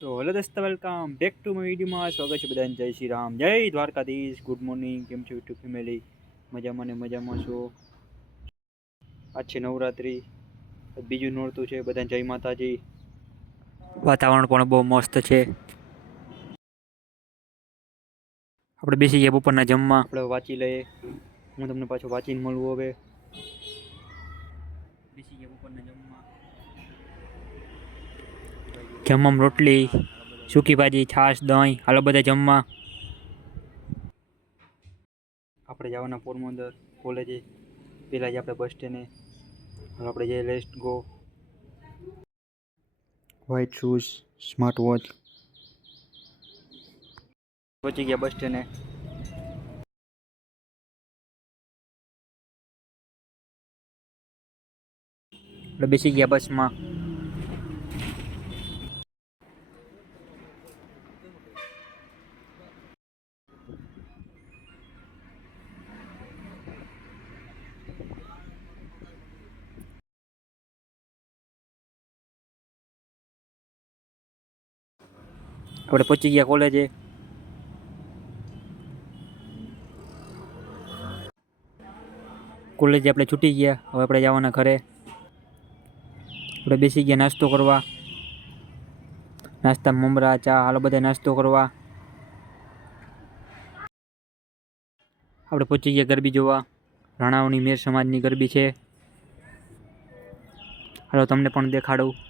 તો હલો દોસ્તો, welcome back to my વિડીયોમાં સ્વાગત છે બધાને. જય શ્રી રામ. જય દ્વારકાધીશ. Good morning. કેમ છો યુટ્યુબ ફેમિલી? મજામાં ને મજામાં છો? આજ છે નવરાત્રિ. બીજું નોરતું છે. બધાને જય માતાજી. વાતાવરણ પણ બહુ મસ્ત છે. આપણે બેસી ગયા બપોરના જમવા. આપણે વાંચી લઈએ. હું તમને પાછો વાંચીને મળવું હવે. બેસી ગયા બપોરના જમવા. જમવામાં રોટલી સૂકી ભાજી છાશ દહીં હાલો બધા જમવા. આપણે જવાના પોરબંદર કોલેજે પહેલાં જ આપણે બસ સ્ટેન્ડે હાલો આપણે જઈએ lest go white shoes smart watch પહોંચી ગયા બસ સ્ટેન્ડે આપણે બેસી ગયા બસમાં આપણે પહોંચી ગયા કોલેજે કોલેજે આપણે છૂટી ગયા હવે આપણે જવાના ઘરે આપણે બેસી ગયા નાસ્તો કરવા નાસ્તા મમરા ચા હાલો બધા નાસ્તો કરવા આપણે પહોંચી ગયા ગરબી જોવા રાણાઓની મેર સમાજની ગરબી છે હાલો તમને પણ દેખાડું